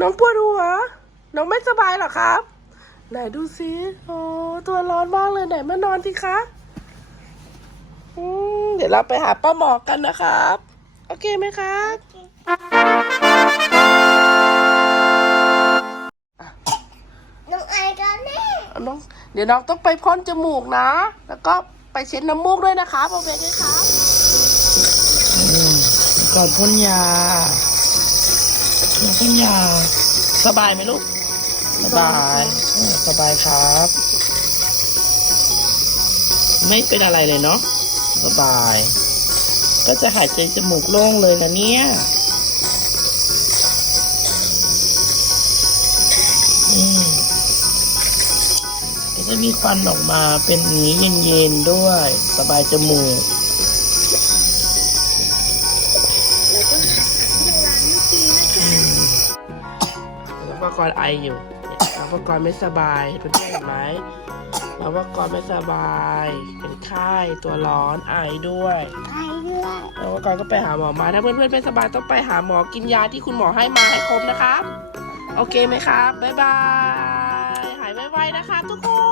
น้องปวดหัว น้องไม่สบายเหรอครับ ไหนดูซิ โอ้ตัวร้อนมากเลยไหนมานอนสิคะอืมเดี๋ยวเราไปหาป้าหมอกันนะครับ โอเคไหมครับ น้องไอกันแน่เอาน้องเดี๋ยวน้องต้องไปพ่นจมูกนะ แล้วก็ไปเช็ดน้ำมูกด้วยนะครับโอเคไหมครับก่อนพ่นยา ก่อนพ่นยาสบายไหมลูก สบายเออสบายครับ ไม่เป็นอะไรเลยเนาะ สบาย ก็จะหายใจจมูกโล่งเลยนะเนี่ยอืมก็จะมีควันออกมาเป็นอย่างนี้เย็นๆด้วย สบายจมูก วก็กรไออยู่แล้วก็กรไม่สบายเพื่อนๆเห็นไหมแล้วก็กรไม่สบาย เป็นไข้ตัวร้อนไอด้วยไอด้วยแล้วก็กรก็ไปหาหมอมาถ้าเพื่อนๆไม่สบายต้องไปหาหมอกินยาที่คุณหมอให้มาให้ครบนะครับ โอเคไหมครับบ๊ายบายหายไวๆนะคะทุกคนอะไรวะคะ